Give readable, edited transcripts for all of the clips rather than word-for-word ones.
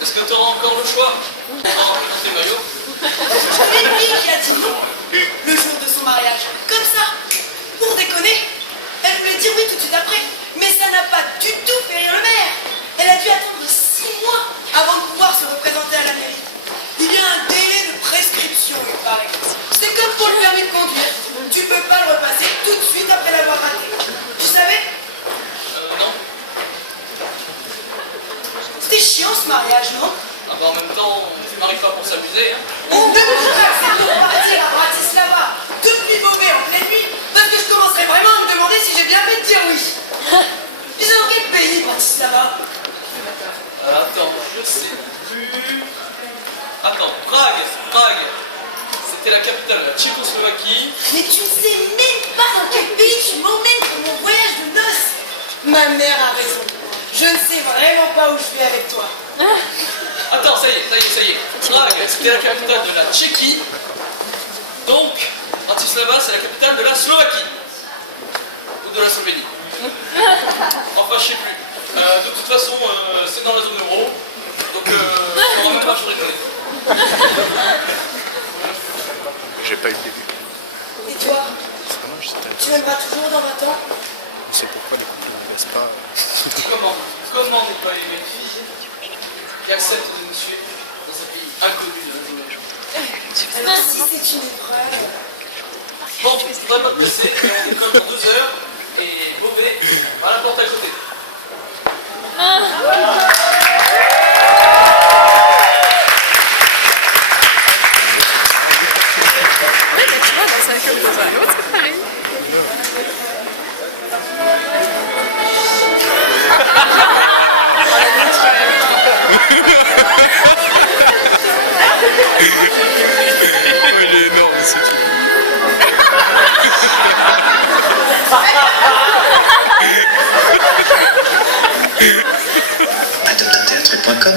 Est-ce que tu auras encore le choix pour rentrer dans tes maillots? J'avais lui qui a dit non le jour de son mariage. Comme ça, pour déconner. Elle voulait dire oui tout de suite après, mais ça n'a pas du tout fait rire le maire. Elle a dû attendre 6 mois avant de pouvoir se représenter à la mairie. Il y a un délai de prescription, il paraît. C'est comme pour le permis de conduire. Tu peux pas le repasser tout de suite après l'avoir raté. Tu savais? Non. C'était chiant ce mariage, non? Ah bah en même temps, on ne se marie pas pour s'amuser, hein. Depuis quand c'est pour partir à Bratislava, depuis Beauvais en pleine nuit, parce que je commencerai vraiment à me demander si j'ai bien fait de dire oui. Ils ont quel pays, Bratislava? Attends, je sais plus... Attends, Prague. C'était la capitale de la Tchécoslovaquie. Mais tu ne sais même pas dans quel pays tu m'emmènes pour mon voyage de noces. Ma mère a raison. Je ne sais vraiment pas où je vais avec toi. Attends, ça y est. Prague, c'était la capitale de la Tchéquie. Donc, Bratislava, c'est la capitale de la Slovaquie. Ou de la Slovénie. Enfin, je sais plus. De toute façon, c'est dans la zone euro. Donc, on va même pas jouer de J'ai pas eu le début. Et toi, C'est dommage, c'était... tu m'aimeras toujours dans 20 ans? C'est pourquoi les couples ne baissent pas. Comment ne pas aimer une fille qui accepte de nous suivre dans un pays inconnu de la journée? Même si c'est une épreuve. Bon, on va pas te laisser, on décolle dans 2 heures, et Beauvais, à la porte à côté. Oui, mais tu vois, dans un club, dans un autre, c'est pareil. Oh, il est énorme ce truc. Adoptateatre.com.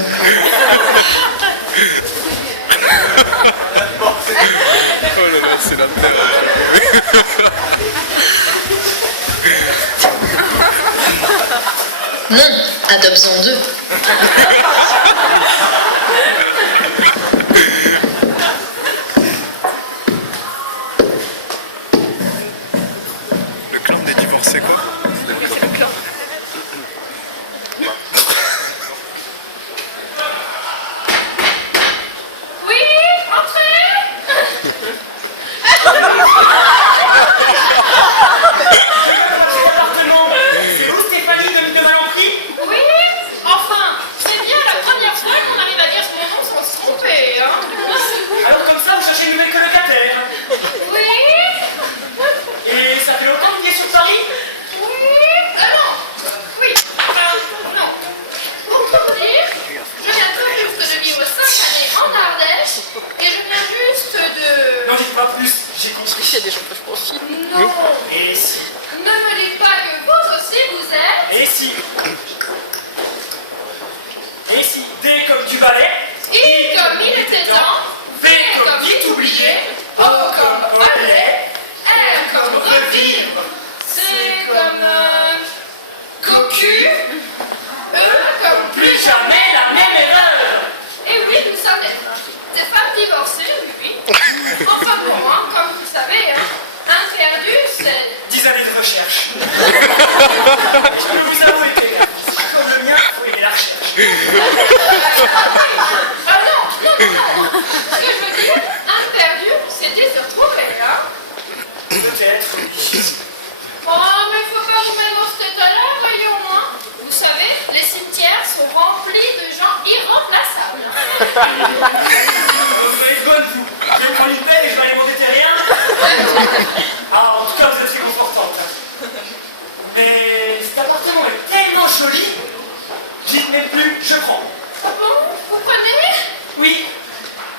Oh là là, c'est la terre. Non, Adoption 2. Le clan des divorcés quoi? Oui, c'est le clan. Oui, entrez. C'est vous Stéphanie de Malempris? Oui, enfin, c'est bien la première fois qu'on arrive à dire mon nom sans se tromper, hein. Alors comme ça, vous cherchez une nouvelle colocataire. Oui, Et ça fait longtemps que vous êtes sur Paris? oui, non, oui, non. Pour tout dire, je viens tout juste de vivre 5 années en Ardèche et je viens juste de... N'en dites pas plus, j'ai construit. Il y a des gens que je profite. Non, Et si? ne me dites pas que vous aussi vous êtes... Et si? Et si? D comme du balai. I comme il était temps, V comme vite oublié. O comme olé. R comme revivre, C comme cocu, E comme Plus jamais la même erreur. Et oui, nous sommes des femmes divorcées, oui. Enfin pour moi, comme vous le savez, hein, un perdu, c'est... 10 années de recherche. Je peux vous avouer que comme le mien, faut aimer la recherche. Ah non. Ce que je veux dire, un perdu, c'est 10 de retrouver, hein. Peut-être, oui. Oh, mais faut pas vous mettre dans cet état-là, voyons, hein. Vous savez, les cimetières sont remplis de gens irremplaçables. Vous êtes bonne, vous. Je vais prendre une pelle et je vais aller monter terrien. Ah, en tout cas, vous êtes très confortante. Mais cet appartement est tellement joli. Dites même plus, je prends. Ah bon? Vous prenez? Oui.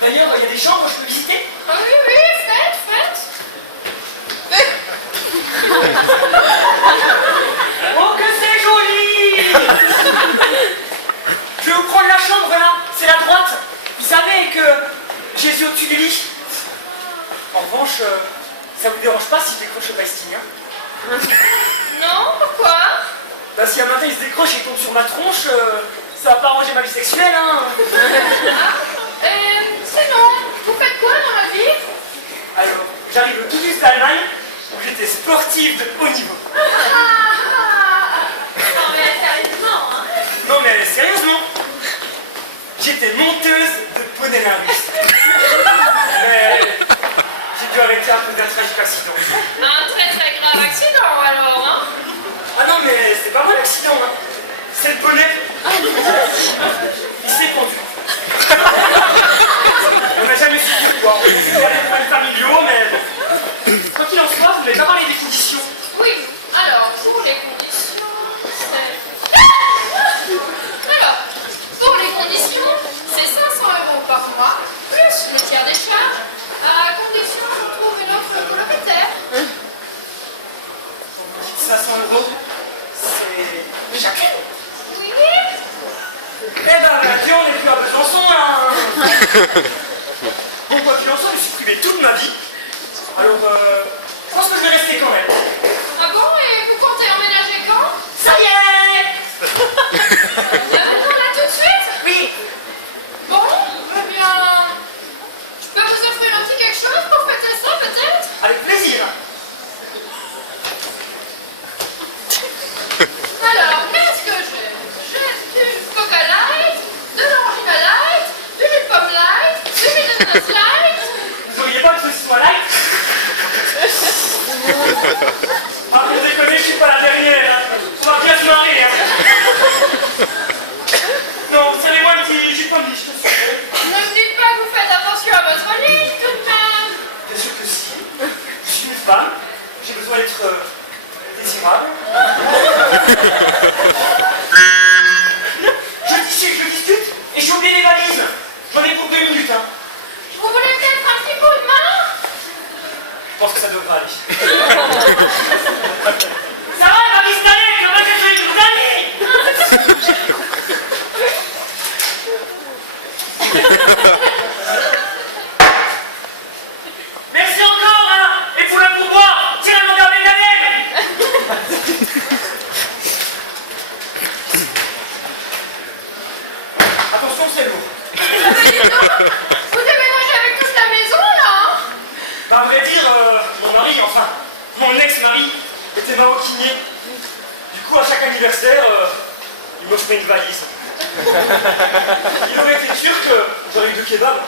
D'ailleurs, il y a des chambres, je peux visiter? Ah oui, oui, faites. Oh, que c'est joli! Je vais vous prendre la chambre, là. C'est la droite. Vous savez que Jésus au-dessus du lit. En revanche, ça vous dérange pas si je décroche le pastilles, hein? Non, pourquoi? Bah, si un matin il se décroche et tombe sur ma tronche, ça va pas arranger ma vie sexuelle, hein. Sinon, vous faites quoi dans la vie? Alors, j'arrive tout juste d'Allemagne où j'étais sportive de haut niveau. Non mais sérieusement, hein? Non mais sérieusement, j'étais monteuse de poney russe. Mais j'ai dû arrêter à cause d'un tragique accident. Un très très grave accident alors, hein? Ah non mais c'est pas moi l'accident, hein. C'est le poney. Il s'est pendu. On n'a jamais su dire quoi. On s'est dit des problèmes familiaux, mais bon. Quoi qu'il en soit, vous n'avez pas parlé des conditions. Oui, alors pour les conditions, c'est... Alors, pour les conditions, c'est 500 € par mois, plus le tiers des charges, à condition qu'on trouve une offre colocataire. 500 €, c'est chacune. Oui. Eh ben, Dieu, on n'est plus à Besançon, là. Bon, quoi qu'il en soit, je suis privé toute ma vie. Alors, je pense que je vais rester quand même. Ah bon, et vous comptez emménager quand? Ça y est! Maintenant, là, tout de suite? Oui. Bon, eh bien... Je peux vous offrir un petit quelque chose pour fêter ça, peut-être? Avec plaisir. Alors, qu'est-ce que j'ai? J'ai du Coca Light, de l'Orangina Light, du jus de pomme Light, du jus d'ananas Light. Vous auriez pas que ce soit light? Ah, pour déconner, je suis pas la dernière. Hein. On va bien se marrer. Hein. Non, servez-moi un petit jus de pomme liche. Ne me dites pas que vous faites attention à votre ligne, tout de même. Bien sûr que si. Je suis une femme. J'ai besoin d'être désirable. Je discute et j'ai oublié les valises. J'en ai pour 2 minutes. Hein. Vous voulez peut-être un petit coup de main? Je pense que ça devrait aller. Ça va, elle va m'installer, comment est-ce que je vais tout gagner? Merci encore, hein. Et pour le pourboire, tirez le mandat avec la attention, c'est lourd. Mais dis donc, vous déménagez avec toute la maison, là, hein? Bah, à vrai dire, mon mari, enfin, mon ex-mari, était maroquinier. Du coup, à chaque anniversaire, il m'offrait une valise. Il aurait été sûr que j'aurais eu 2 kebabs.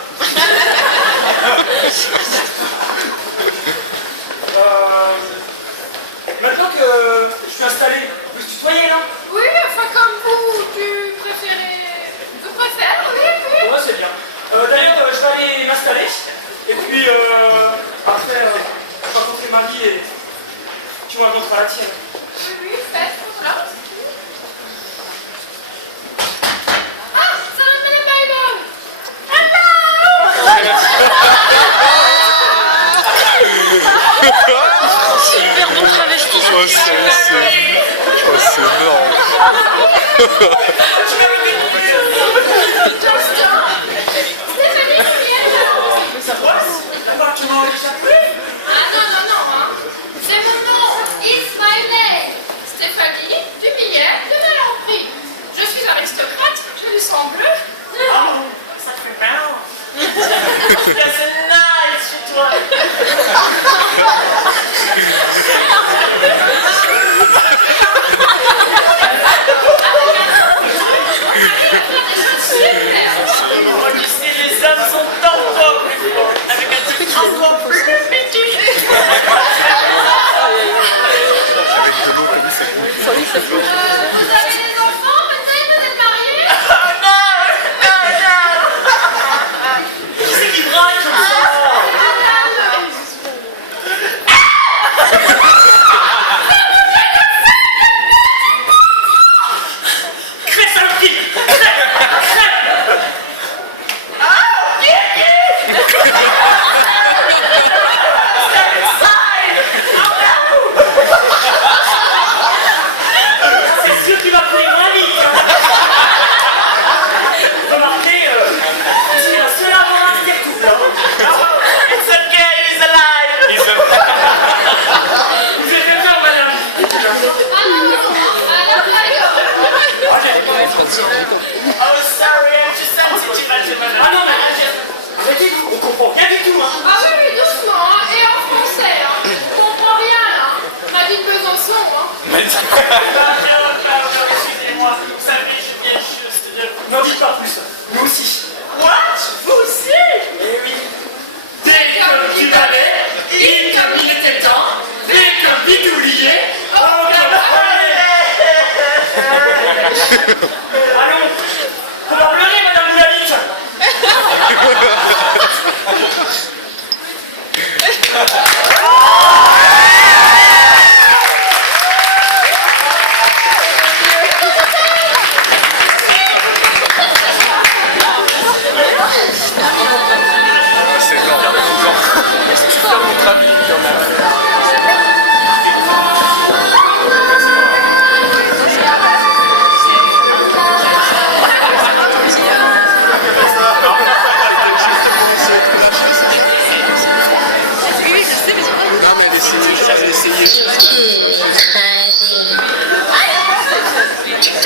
Maintenant que je suis installé, on peut se tutoyer, là? Oui, enfin, comme vous, tu préférez... Tu préfères, oui, oui. Ouais, c'est bien. D'ailleurs, je vais aller m'installer. Et puis, après, je vais rencontrer ma vie et tu me raconteras la tienne. Oui, oui, faites pour cela. Ah, salam alaikum. Super bon travesti. Oh, c'est énorme. Stéphanie, ah non, hein. C'est mon nom, it's my name. Stéphanie, du billet, de Galanterie. Je suis aristocrate, j'ai du sang bleu. Ça fait bien. C'est nice chez toi. Tu sais, les hommes sont encore plus forts, avec un truc encore plus petit. Avec de l'eau comme ça. Vous avez des enfants, maintenant vous êtes mariés? Qui c'est qui braille comme ça?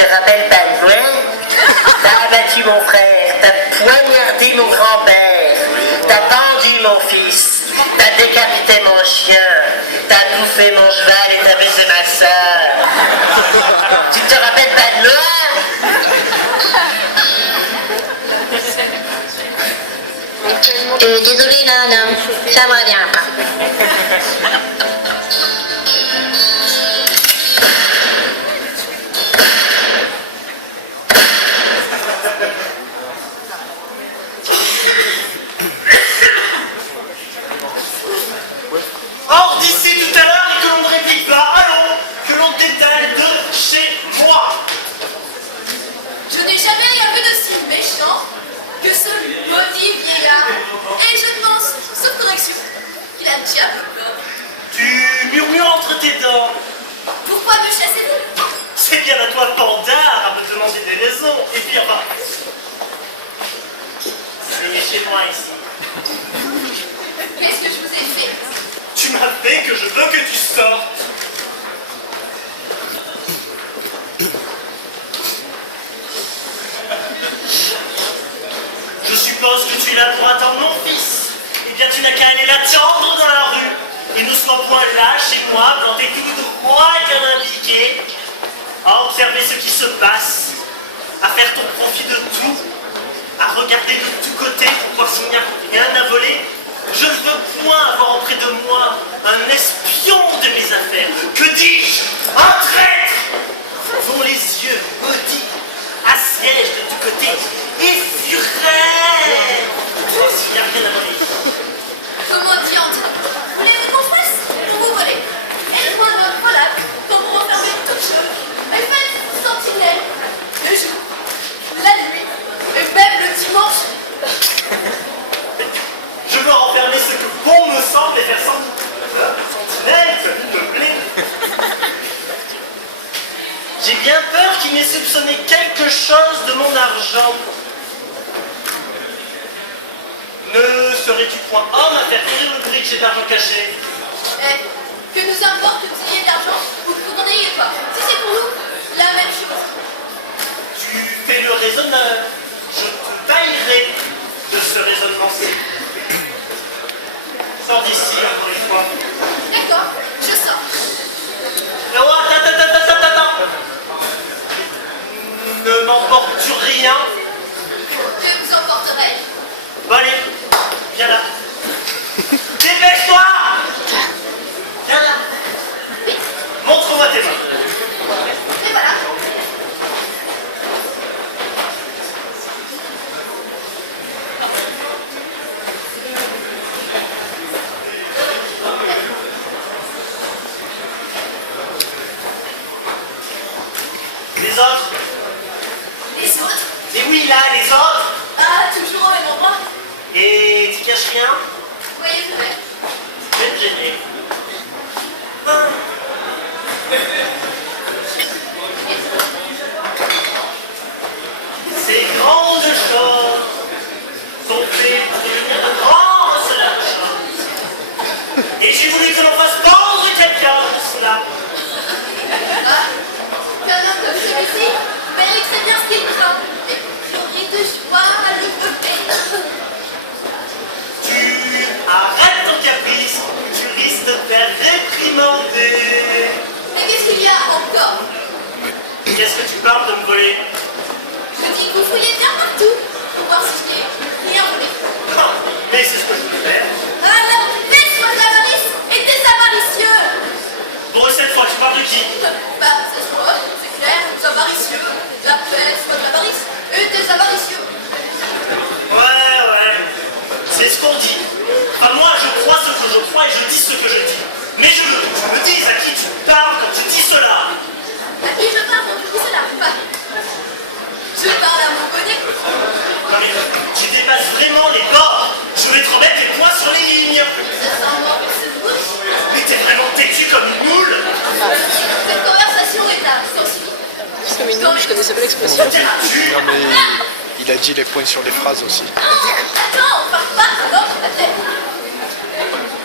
te rappelles pas de moi? T'as abattu mon frère, t'as poignardé mon grand-père, t'as pendu mon fils, t'as décapité mon chien, t'as bouffé mon cheval et t'as baisé ma soeur. Tu te rappelles pas de moi? Désolée, Nana, ça me revient pas. Hors d'ici tout à l'heure et que l'on ne réplique pas. Allons, que l'on détale de chez moi. Je n'ai jamais rien vu de si méchant que ce maudit vieillard. Et je pense, sauf correction, qu'il a diable peur. Tu murmures entre tes dents. Pourquoi me chassez-vous? C'est bien à toi, Pandare, à me demander des raisons. Et puis, enfin... C'est chez moi ici. Qu'est-ce que je vous ai fait? Tu m'as fait que je veux que tu sortes. Je suppose que tu es là pour attendre mon fils. Eh bien, tu n'as qu'à aller l'attendre dans la rue. Et ne sois point là, chez moi, planté tout droit comme un piquet, à observer ce qui se passe, à faire ton profit de tout, à regarder de tous côtés pour voir s'il n'y a rien à voler. Je ne veux point avoir auprès de moi un espion de mes affaires. Que dis-je? Un traître dont les yeux maudits assiègent de tous côtés et fureraient s'il n'y a rien à voler. Comment diante? Voulez-vous qu'on fasse pour vous voler? Et moi, voilà, pour vous renfermer toute chose. Mais faites sentinelle le jour, la nuit, et même le dimanche. Je veux renfermer ce que bon me semble et faire sentinelle, s'il te plaît. J'ai bien peur qu'il m'ait soupçonné quelque chose de mon argent. Ne serais-tu point homme à faire tirer le bridge et d'argent caché? Eh, que nous importe que vous ayez de l'argent ou que vous n'en ayez pas. Si c'est pour nous, la même chose. Tu fais le raisonneur. Je te taillerai de ce raisonnement-ci. Sors d'ici, encore une fois. D'accord, je sors. Oh, attends. Ne m'emportes-tu rien? Que vous emporterai-je? Bon, allez, viens là. Dépêche-toi! Viens là. Montre-moi tes mains. Et voilà. Les autres? Les autres? Et oui, là, les autres? Ah, toujours au même endroit. Et tu caches rien? Voyez-vous bien. Je vais te gêner. Ces grandes choses sont faites pour devenir de grands receveurs de choses. Et j'ai voulu que l'on fasse pendre quelqu'un pour cela. Ah, qu'un homme comme celui-ci mériterait bien ce qu'il craint. Et pleurer de joie à l'ouvrir. Tu arrêtes ton caprice, tu risques de te faire réprimander. Mais qu'est-ce qu'il y a encore? Qu'est-ce que tu parles de me voler? Je dis que vous fouillez bien partout pour voir si je n'ai rien volé. Ah, mais c'est ce que je veux faire. Alors, baisse-moi de l'avarice et des avaricieux. Bon, et cette fois, tu parles de qui? Bah, c'est soit, c'est clair, des avaricieux. La paix, soit de l'avarice et des avaricieux. Ouais, c'est ce qu'on dit. Enfin, moi, je crois ce que je crois et je dis ce que je dis. Mais je veux que tu me dises à qui tu parles quand tu dis cela. À qui je parle quand je dis cela? Bah, je parle à mon bonnet. Non mais, tu dépasses vraiment les bords. Je vais te remettre les points sur les lignes. Ça sent bon pour ce bouche. Mais t'es vraiment têtu comme une moule. Cette conversation est à sens unique. C'est comme une je connaissais pas l'expression. Têtu. Non mais il a dit les points sur les phrases aussi. Attends, on part pas dans la tête.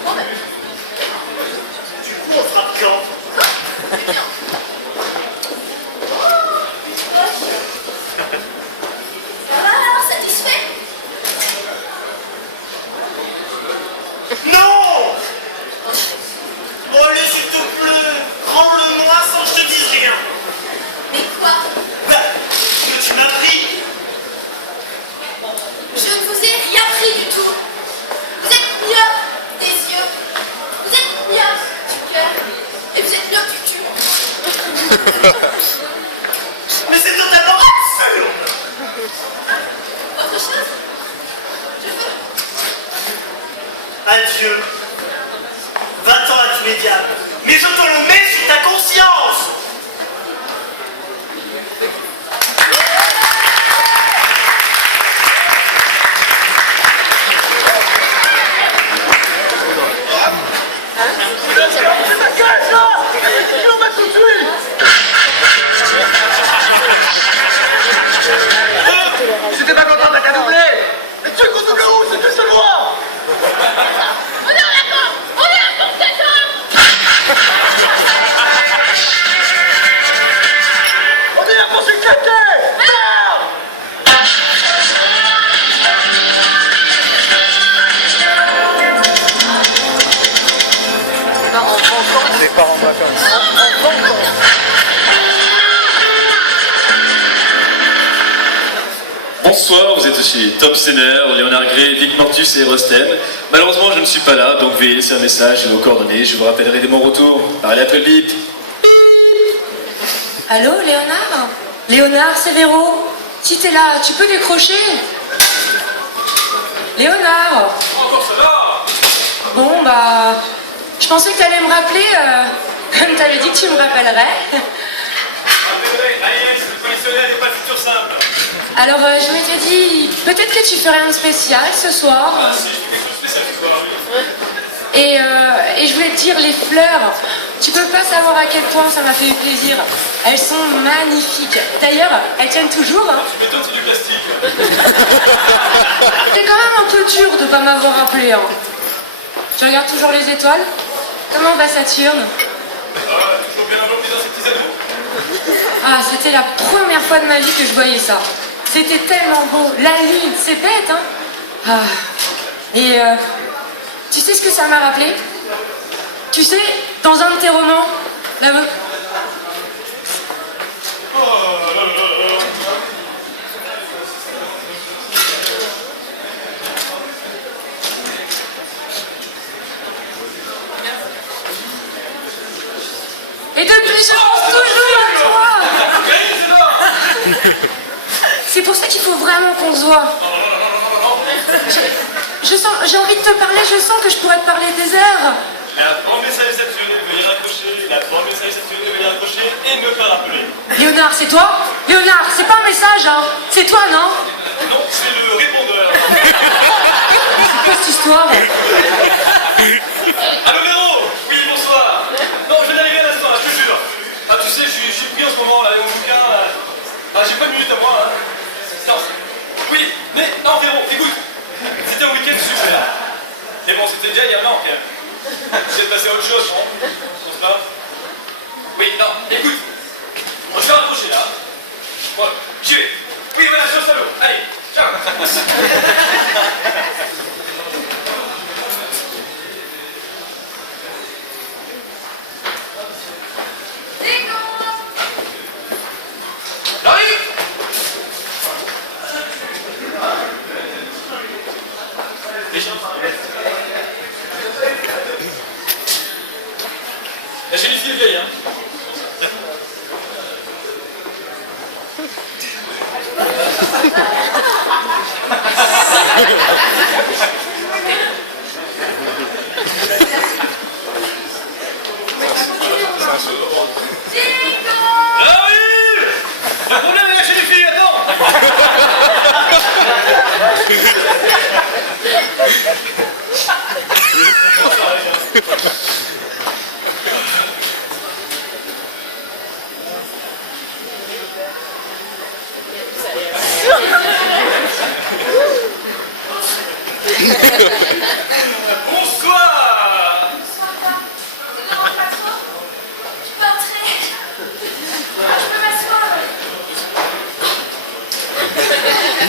Bon ben, Du coup, on frappe quand? eh bien. autre chose? Je veux. Adieu. Va-t'en à tous les diables. Mais je te le mets sur ta conscience. Si t'es pas content, t'as qu'à doubler. Mais tu es qu'on double où? C'est plus que moi. On est en accord! On est à fond, c'est ça! On est là pour s'éclater. Les parents en vacances. Bonsoir, vous êtes chez Tom Senner, Léonard Gray, Vic Mortus et Rosten. Malheureusement, je ne suis pas là, donc veuillez laisser un message et vos coordonnées. Je vous rappellerai dès mon retour. Par lettre le bip. Allô, Léonard? Léonard, c'est Véro. Si t'es là, tu peux décrocher? Léonard? Encore ça va? Bon, bah... Je pensais que t'allais me rappeler, comme t'avais dit que tu me rappellerais. Alias, le conditionnel n'est pas le futur simple. Alors, je m'étais dit, peut-être que tu ferais un spécial ce soir. Ah si, je fais quelque chose de spécial ce soir, oui. Et je voulais te dire, les fleurs, tu peux pas savoir à quel point ça m'a fait plaisir. Elles sont magnifiques. D'ailleurs, elles tiennent toujours. Hein. Tu m'étonnes, c'est du plastique. C'est quand même un peu dur de pas m'avoir appelé. Hein. Tu regardes toujours les étoiles? Comment va Saturne? Ah, toujours bien enveloppé dans ces petits anneaux. Ah, c'était la première fois de ma vie que je voyais ça. C'était tellement beau. La lune, c'est bête, hein? Ah. Et tu sais ce que ça m'a rappelé? Tu sais, dans un de tes romans, la... Et depuis, je pense toujours à toi. C'est pour ça qu'il faut vraiment qu'on se voit. J'ai envie de te parler, je sens que je pourrais te parler des heures. La bande message saturée, veuillez raccrocher. La bande message saturée, veuillez raccrocher et me faire rappeler. Léonard, c'est toi? Léonard, c'est pas un message, hein? C'est toi, non? Non, c'est le répondeur. C'est quoi cette histoire? Allô Véro? Oui, bonsoir. Non, je vais arriver à l'instant, là, je te jure. Ah, tu sais, je suis pris en ce moment, là, mon bouquin. Ah, j'ai pas de minute à moi, hein. Non. Oui, mais, non, Véro, écoute. C'était un week-end super. Mais bon, c'était déjà il y a un an, quand même. Tu sais passer à autre chose, non? N'est-ce pas? Oui, non, écoute. Bon, je vais rapprocher, là. Bon, j'y vais. Oui, voilà, sur le salaud. Allez, ciao. J'arrive. La chaîne ici est vieille, hein. J'arrive. Le problème est lâcher les filles, attends. Bonsoir. Ça ne dérange pas trop? Je peux entrer? Je peux m'asseoir?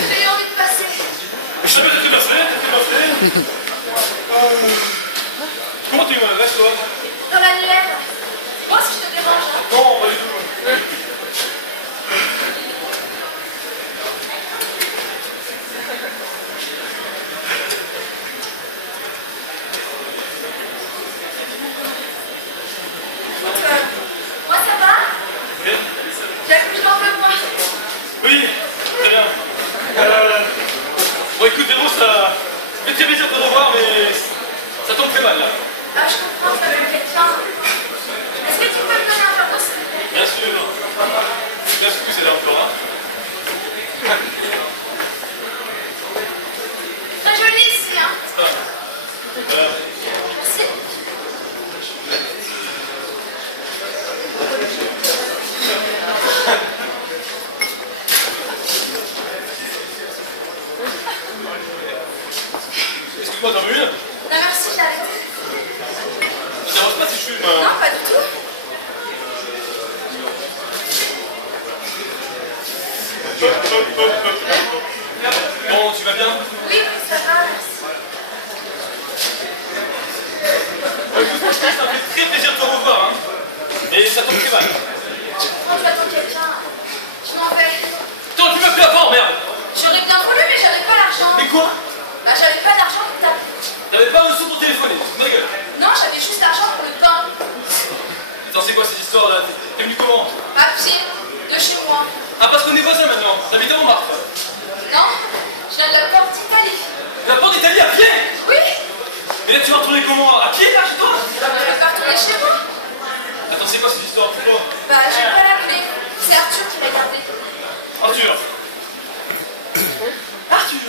J'ai envie de passer. Je savais que t'étais passé. Comment tu restes, toi? Dans l'annuaire. Moi, si je te dérange. Non, pas du tout. Moi, ça va? J'ai accouché un peu de moi. Oui, très bien. écoute, Véro, ça fait très plaisir de te revoir, mais ça tombe très mal là. Ah, je comprends, ça veut quelqu'un. Est-ce que tu peux me donner un verre d'eau? Bien sûr. Bien sûr que c'est là encore, hein. Très joli ici, hein. Merci. Excuse-moi, t'en veux une? Non, merci, j'arrête. Ça dérange pas si je fume? Non, pas du tout. Bon, tu vas bien? Oui, ça va, merci. Écoute, franchement, ça me fait très plaisir de te revoir, hein. Et ça tombe très mal. Quand j'attends quelqu'un, je m'en vais. T'aurais pu m'appeler avant, merde! J'aurais bien voulu, mais j'avais pas l'argent. Mais quoi? Bah, j'avais pas d'argent pour t'appeler. T'avais pas un sou pour téléphoner, c'est ma gueule. Non, j'avais juste l'argent pour le pain. Attends, c'est quoi cette histoire là? T'es venu comment? À pied, de chez moi. Ah, parce qu'on est voisins maintenant. T'habites à Montmartre. Non, je viens de la porte d'Italie. La porte d'Italie à pied? Oui. Mais là, tu vas retourner comment? À pied là, chez toi? Je vais pas retourner chez moi. Attends, c'est quoi cette histoire? Pourquoi? Bah, j'ai pas la clé. C'est Arthur qui l'a gardée. Arthur. Arthur.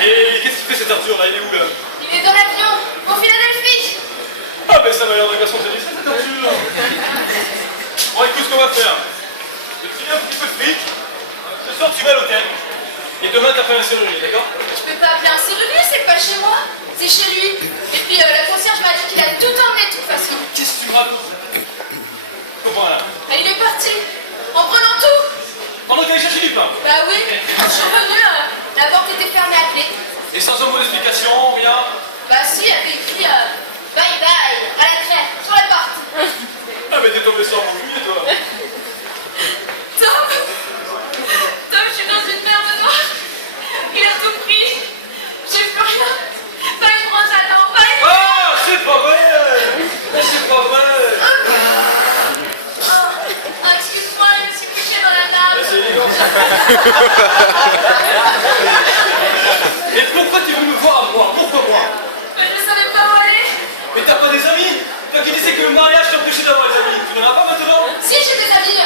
Et qu'est-ce qu'il fait cet Arthur là? Il est où là? Il est dans l'avion, pour Philadelphie. Ah, mais ça m'a l'air d'un garçon très discret cet Arthur. Bon, écoute ce qu'on va faire. Je vais te filer un petit peu de fric. Ce soir, tu vas à l'hôtel. Et demain, t'appelles un serrurier, d'accord? Je peux pas appeler un serrurier, c'est pas chez moi. C'est chez lui. Et puis, la concierge m'a dit qu'il a tout emmené de toute façon. Qu'est-ce que tu me racontes? Comment là? Ah, il est parti. En prenant tout. Pendant qu'elle allait chercher du pain. Bah oui, quand je suis revenue, la porte était fermée à clé. Et sans un mot d'explication, rien. Bah si, il y avait écrit bye bye à la craie sur la porte. Ah, mais t'es tombé sur mon cul, toi. Tom, je suis dans une merde noire. Il a tout pris. J'ai plus rien. Pas une brosse à dents, pas une... Ah, c'est pas vrai. C'est pas vrai. Oh, excuse-moi, je me suis couchée dans la nappe. C'est élégant. Et pourquoi tu veux me voir à moi? Pourquoi moi? Mais je savais pas où aller. Mais t'as pas des amis? Toi qui disais que le mariage t'empêchait d'avoir des amis, tu n'en as pas maintenant? Si, j'ai des amis.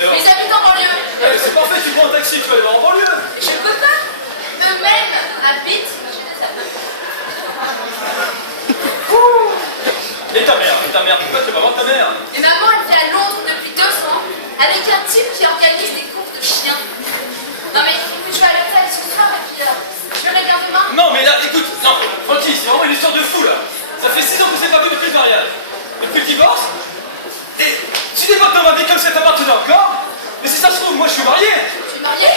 Et alors Mes amis en banlieue. C'est parfait, tu prends un taxi, tu vas aller voir en banlieue. Je peux pas. Eux-mêmes habitent chez des amis. Et ta mère, pourquoi tu vas voir ta mère? Et maman, elle vit à Londres depuis 2 ans avec un type qui organise des courses de chiens. Non mais écoute, je vais à l'hôtel ce soir et puis je verrai bien demain. Non, mais là, écoute, non, Francky, c'est vraiment une histoire de fou là. Ça fait 6 ans que c'est pas vu depuis le mariage. Depuis le divorce. Et tu débattes dans ma vie comme si ça t'appartenait encore. Mais si ça se trouve, moi je suis marié. Tu es marié?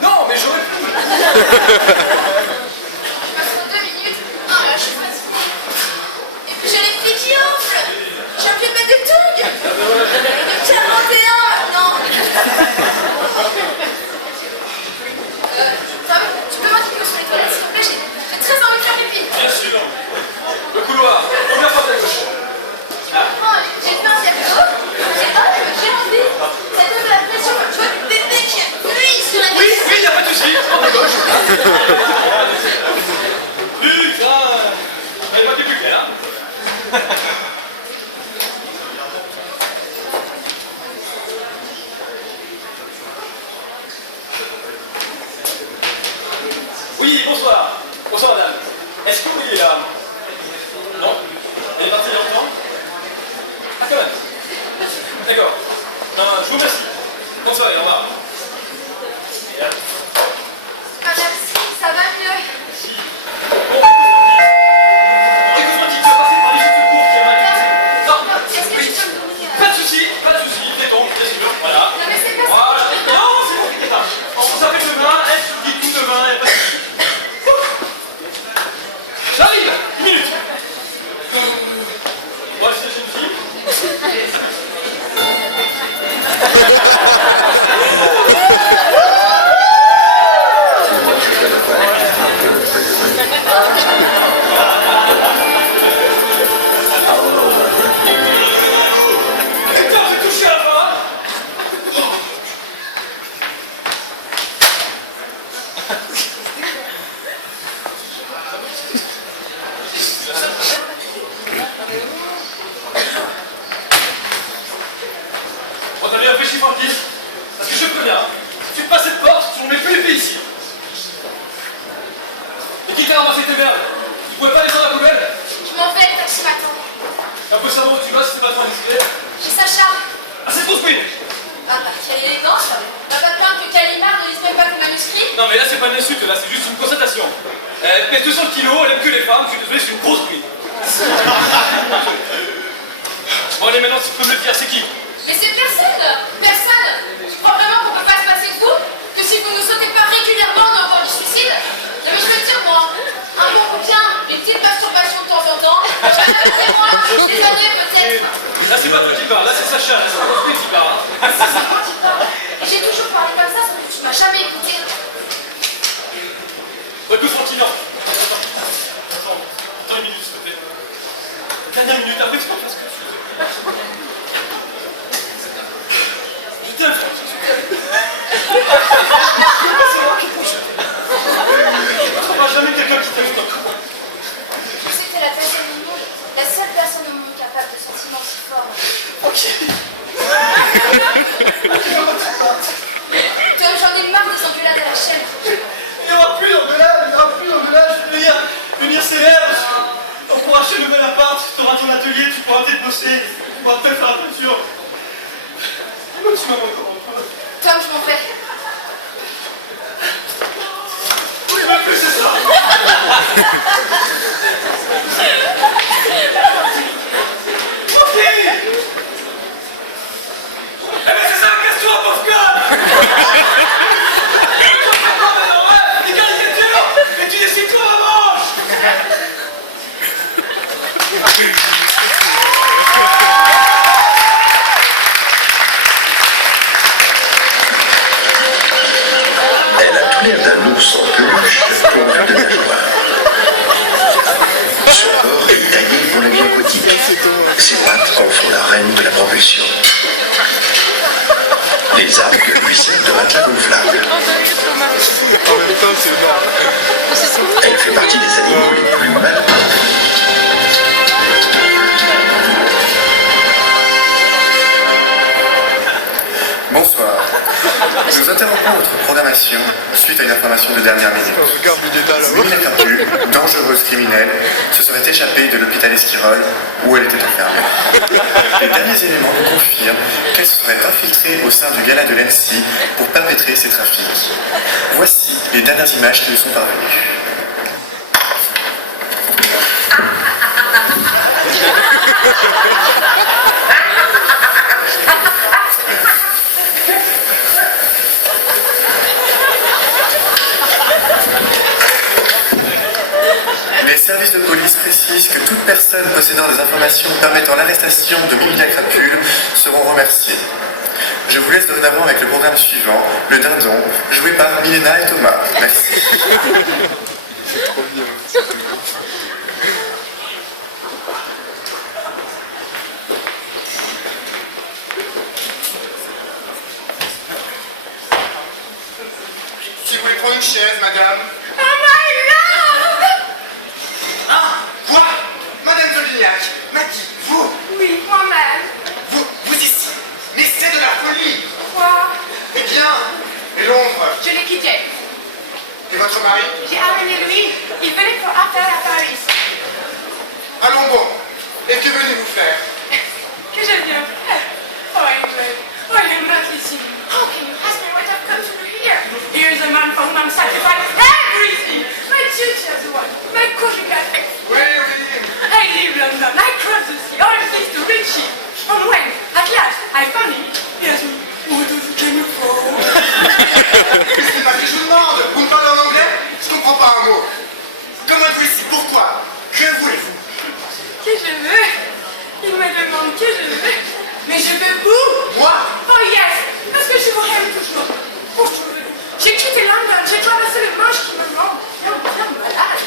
Non, mais j'aurais pu. Je passe en 2 minutes. Non, là, je suis fatiguée. Et puis j'ai les pieds qui enflent. J'ai un pied de mettre des tongs. De 41 maintenant. Tom, tu peux m'indiquer sur les toilettes s'il te plaît? J'ai très envie de faire pipi. Bien sûr. Le couloir, première porte à gauche. Oh, j'ai fait un verre d'eau. Et hop, j'ai envie. Ça donne de la pression. Tu vois du bébé qui appuie sur la Oui, oui, y a pas de souci. Porte à gauche. Putain. Elle m'a fait plus clair. Oui, bonsoir. Bonsoir, madame. Est-ce que vous voyez là? Non? Elle est partie il y a longtemps? Ah, quand même. D'accord. Je vous remercie. Bonsoir, au revoir. Et là. Ah merci, ça va mieux. Bon, écoute-moi, tu vas passer par les cheveux courts qui est mal. Non, Est-ce que tu peux me donner pas de soucis, détombe, bien sûr. Voilà. Non mais c'est pas ça. Voilà. Non, c'est bon, t'inquiète pas. On s'appelle demain, elle se dit tout demain, y a pas de soucis. J'arrive, 1 minute. Moi, c'est une fille. indiscret. Chez Sacha. Ah, c'est trop speed. Ah bah, quelle élégance. Va pas plaindre que Calimard ne lise même pas tes manuscrits. Non, mais là, c'est pas une insulte, là, c'est juste une constatation. Elle pèse 200 kilos, elle aime que les femmes, je suis désolé, c'est une grosse queen. Bon, allez, maintenant, si tu peux me le dire, c'est qui? Mais c'est personne. Personne. Je crois vraiment qu'on peut pas se passer de vous? Que si vous ne sautez pas régulièrement dans le bord du suicide? Non mais je veux dire, moi, un bon bouquin, une petite masturbation de temps en temps, moi, des années peut-être. Là, c'est pas toi qui parle, là, c'est Sacha, là, c'est la grosse queen qui parle. Hein. C'est moi qui parle. Et j'ai toujours parlé comme ça, sauf que tu m'as jamais écouté. Retour Frontignan. Attends une minute, s'il te plaît. Dernière minute, après, tu peux faire ce que tu veux. Je t'aime, Franck. C'est moi qui touche. Tu ne trouveras jamais quelqu'un qui t'aime autant. C'était la personne au monde, la seule personne au monde capable de sentiments si forts. Ok. Tom, j'en ai marre des engueulades à la chaîne. Il n'y aura plus d'engueulade, il n'y aura plus d'engueulade. Je vais venir célèbre. On pourra acheter le nouvel appart, tu auras ton atelier, tu pourras peut-être bosser, tu pourras peut-être faire la peinture. Dis-moi, tu m'as encore un peu. Tom, je m'en vais. Oui, mais plus, c'est ça. Ok. Eh ben c'est ça, casse-toi, pauvre gars. Des caricatures, et tu décides toi la manche. Elle a tout l'air d'un ours en peluche pourvu de nageoires. Son corps est taillé pour la vie aquatique. Ses pattes en font la reine de la propulsion. Les algues lui servent de matelas gonflable. En même temps, c'est énorme. Elle fait partie des animaux les plus mal portés. Bonsoir. Nous interrompons votre programmation suite à une information de dernière minute. Regarde, il est là, là-haut. Mylène Crapule, dangereuse criminelle, se serait échappée de l'hôpital Esquirol où elle était enfermée. Les derniers éléments nous confirment qu'elle se serait infiltrée au sein du gala de l'Annecy pour perpétrer ses trafics. Voici les dernières images qui nous sont parvenues. Les services de police précisent que toute personne possédant des informations permettant l'arrestation de Mylène Crapule seront remerciées. Je vous laisse dorénavant avec le programme suivant, le dindon, joué par Milena et Thomas. Merci. C'est trop bien. C'est trop bien. Si vous voulez prendre une chaise, madame. Oh my God! Ah, quoi? Madame Zolignac, Maggie, vous, Oui, moi-même. vous ici. Mais c'est de la folie. Quoi? Eh bien, et Londres? Je l'ai quitté. Et votre mari? J'ai amené lui. Il venait pour affaire à Paris. Allons bon. Et que venez-vous faire? Que je viens faire? Oh, England. Oh, England, ici. How can you ask me what I've come to do here? Here's a man for whom I'm sacrificing everything. My duty as a wife, my conjugal faith. Oui, oui. I leave London, I cross the sea, all thanks to Richie. And when, at last, I found him, he asked me, what do you can you for? Ce n'est pas que je vous demande. Vous me parlez en anglais? Je comprends pas un mot. Comment êtes-vous ici? Pourquoi? Que voulez-vous? Que je veux? Il me demande que je veux. Mais je veux où? Moi? Oh yes, parce que je vous aime toujours. Oh, j'ai quitté London, j'ai traversé le manche qui me rend bien malade.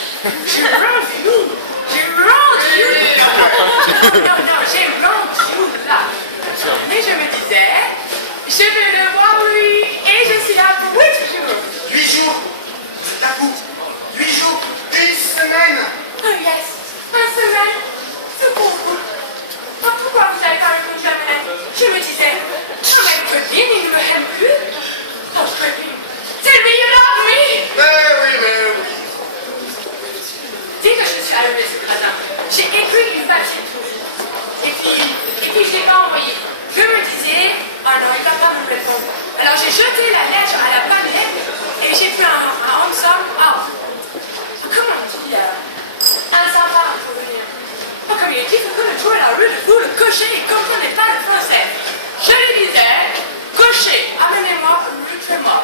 J'ai rendu you. J'ai rendu you. Non, j'ai rendu you là. Mais je me disais, je vais le voir lui et je suis là pour 8 jours. 8 jours? C'est à vous. 8 jours? Une semaine? Oh yes, une semaine, c'est pour vous. Oh, pourquoi vous avez pas répondu à ma lettre? Je me disais, oh, ma copine, il ne me aime plus. Oh, copine, tell me you love me. Mais oui, mais oui. Alors j'ai jeté la neige à la panier et j'ai pris un handsome. Comment on dit un sympa pour venir. Comme il est dit, faut que jouer la rue de vous, le cocher, il ne comprenait pas le français. Je lui disais, cocher, amenez-moi rue Trémor.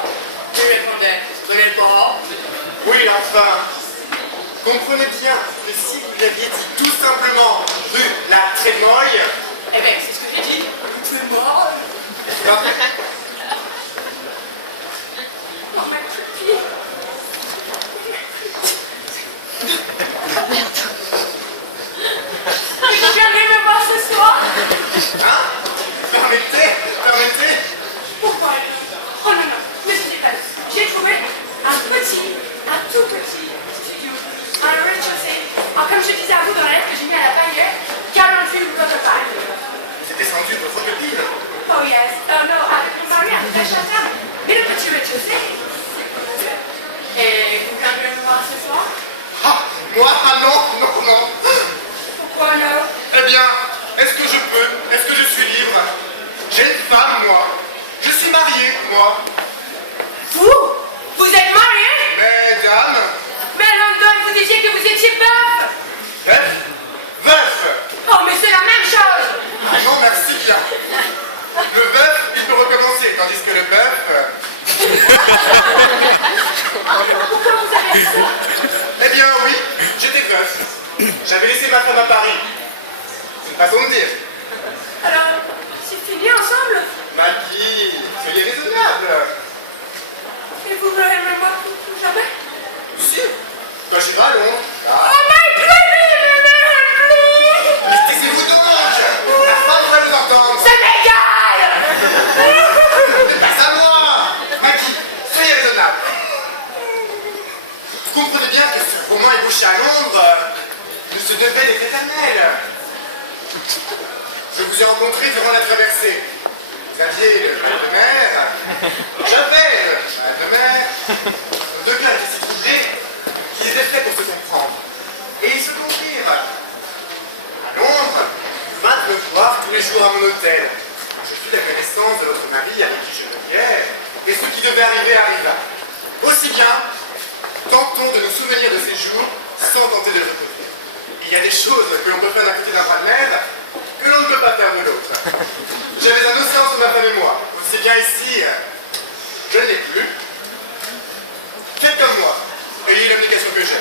Il répondait, je connais pas. Oui, enfin. Comprenez bien que si vous l'aviez dit tout simplement rue La Trémoille, Eh bien, c'est ce que j'ai dit, rue Trémor. n'est-ce pas? Oh, ma copine. Vous viendrez me voir ce soir? Hein? Permettez. Pourquoi? Oh non, ne sais pas. J'ai trouvé un tout petit studio, un rez-de-chaussée. Comme je disais à vous dans la lettre que j'ai mis à la panière, 48 prototypes. C'était sans doute votre copine. Oh yes, non, avec mon mari, un petit chasseur. Et le petit rez-de-chaussée. Et vous viendrez me voir ce soir? Ah, moi? Ah non. Pourquoi non? Eh bien, est-ce que je peux? Est-ce que je suis libre? J'ai une femme, moi. Je suis marié, moi. Vous êtes marié? Mesdames, Mais London, vous disiez que vous étiez veuf. veuf. Oh, mais c'est la même chose. Ah non, merci bien. Le veuf, il peut recommencer, tandis que le bœuf... Pourquoi vous avez dit ça? Eh bien, oui, j'étais veuf. J'avais laissé ma femme à Paris. C'est une façon de dire. Alors, c'est fini ensemble? Maggie, soyez raisonnable. Et vous voulez me voir pour jamais? Si, quand j'irai à Londres. Oh my God, Taisez-vous donc. La femme va nous entendre. ça m'égale. C'est pas à moi. Maggie, soyez raisonnable. Vous comprenez bien que ce roman ébauché à Londres ne se devait d'être éternel. Je vous ai rencontré durant la traversée. Vous aviez le mal de mer, j'avais le mal de mer. Nos deux cœurs étaient si troublés qu'ils étaient faits pour se comprendre. Et ils se comprirent. À Londres, vous vîntes me voir tous les jours à mon hôtel. Je fis la connaissance de votre mari avec qui je vivais, et ce qui devait arriver arriva. Aussi bien, tentons de nous souvenir de ces jours sans tenter de les reproduire. Il y a des choses que l'on peut faire d'un côté d'un bras de mer que l'on ne peut pas faire de l'autre. J'avais un océan sous ma femme et moi. Aussi bien ici, je ne l'ai plus. Faites comme moi. Ayez l'obligation que j'ai.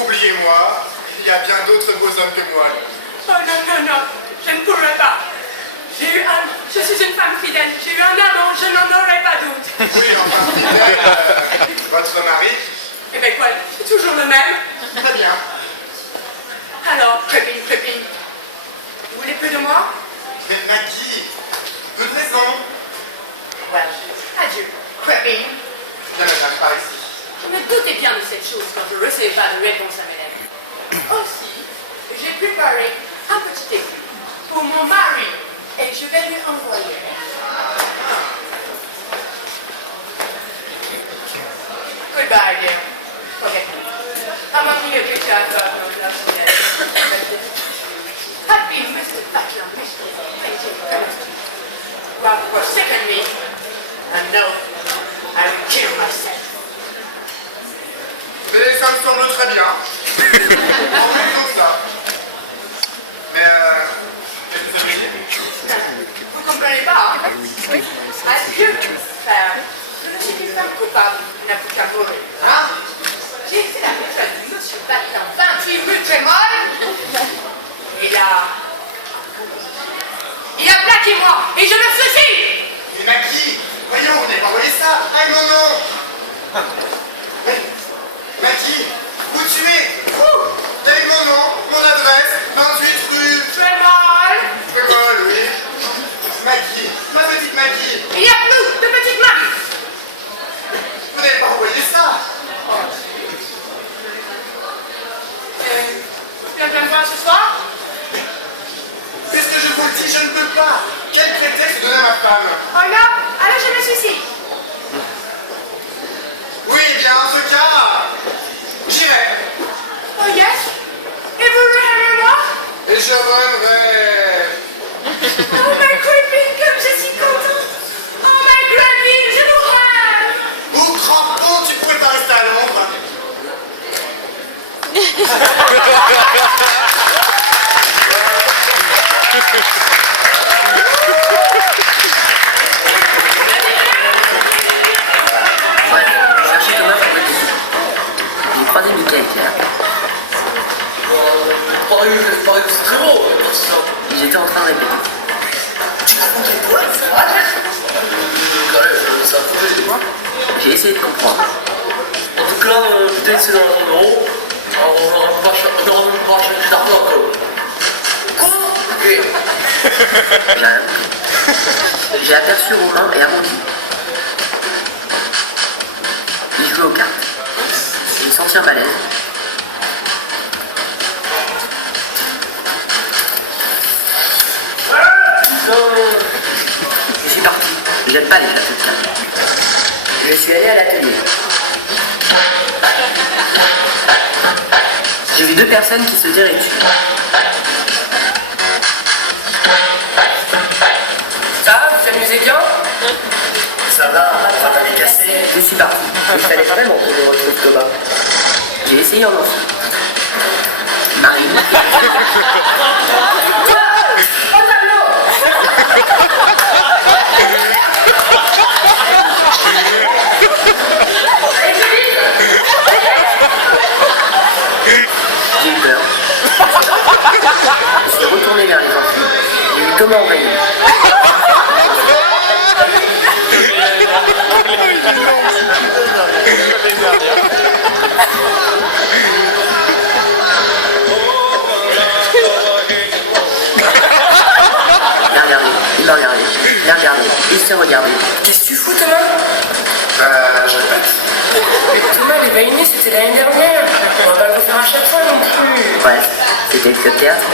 Oubliez-moi, il y a bien d'autres beaux hommes que moi. Oh non, je ne pourrais pas. Je suis une femme fidèle. J'ai eu un amant, je n'en aurais pas d'autre. Oui, enfin, fidèle, votre mari. Eh bien quoi, c'est toujours le même. Très bien. Alors, copine, vous voulez plus de moi? Mais Maggie, peu de raison. Ouais. Adieu, copine. Viens madame, par ici. Je me doutais bien de cette chose quand je ne recevais pas de réponse à mes lettres. Aussi, j'ai préparé un petit écrit pour mon mari et je vais lui envoyer. Goodbye, dear. Forget me. I'm only a picture of love. Happy Mr. Butler, Mr. Painting Chemistry. Well, forsaken me, and no, I will kill myself. Mais ça me semble très bien. En même temps que ça. Mais qu'est-ce que ça veut dire? Vous comprenez pas, hein? Oui. Adieu, frère. Je ne suis qu'une femme coupable qui n'a plus qu'à mourir. Hein? J'ai été la personne de M. Batelin, 28 rue Trémol. Il a plaqué moi et je me suicide. Mais Maggie, voyons, vous n'avez pas envoyé ça. Ah non, non. Mais, Maggie, vous tuez. Vous avez mon nom, mon adresse, 28 rue... Trémol. Trémol, oui. Maggie, ma petite Maggie. Il n'y a plus de petite Marie. Vous n'avez pas envoyé ça. Tu viens me voir ce soir? Puisque je vous le dis, je ne peux pas. Quel prétexte donner à ma femme? Oh non, alors je me suicide. Oui, eh bien, en ce cas, j'irai. Oh yes. Et vous voulez moi? Et je reviendrai. Oh ma copine, comme je suis contente. Oh ma copine. Ok, Claire. Pareil que c'est très beau, c'est ça. J'étais en train de répéter. Tu crois qu'on est poète, c'est vrai? Ça a coupé. J'ai essayé de comprendre. En tout cas, peut-être c'est dans la zone euro. Alors on n'aura pas changé d'argent encore. Quoi? Et J'ai aperçu Romain et Amandine. Ils jouaient aux cartes. Ils me sentirent malaise. Je suis parti. J'aime pas les plateaux de cartes. Je suis allé à l'atelier. J'ai vu deux personnes qui se tiraient dessus. Ça va, vous amusez bien? Ça va, ça va les casser. Je suis parti. Il fallait vraiment qu'on le retrouve Thomas. J'ai essayé en entier. Marine. J'ai eu peur. Je suis retourné vers les enfants. J'ai eu Thomas en réunion. Il m'a regardé, il a regardé, il s'est regardé. Qu'est-ce que tu fous, Thomas? Je répète. Mais Thomas, les baïonnés, c'était l'année dernière. On va pas le refaire à chaque fois non plus. Ouais, c'était que le théâtre.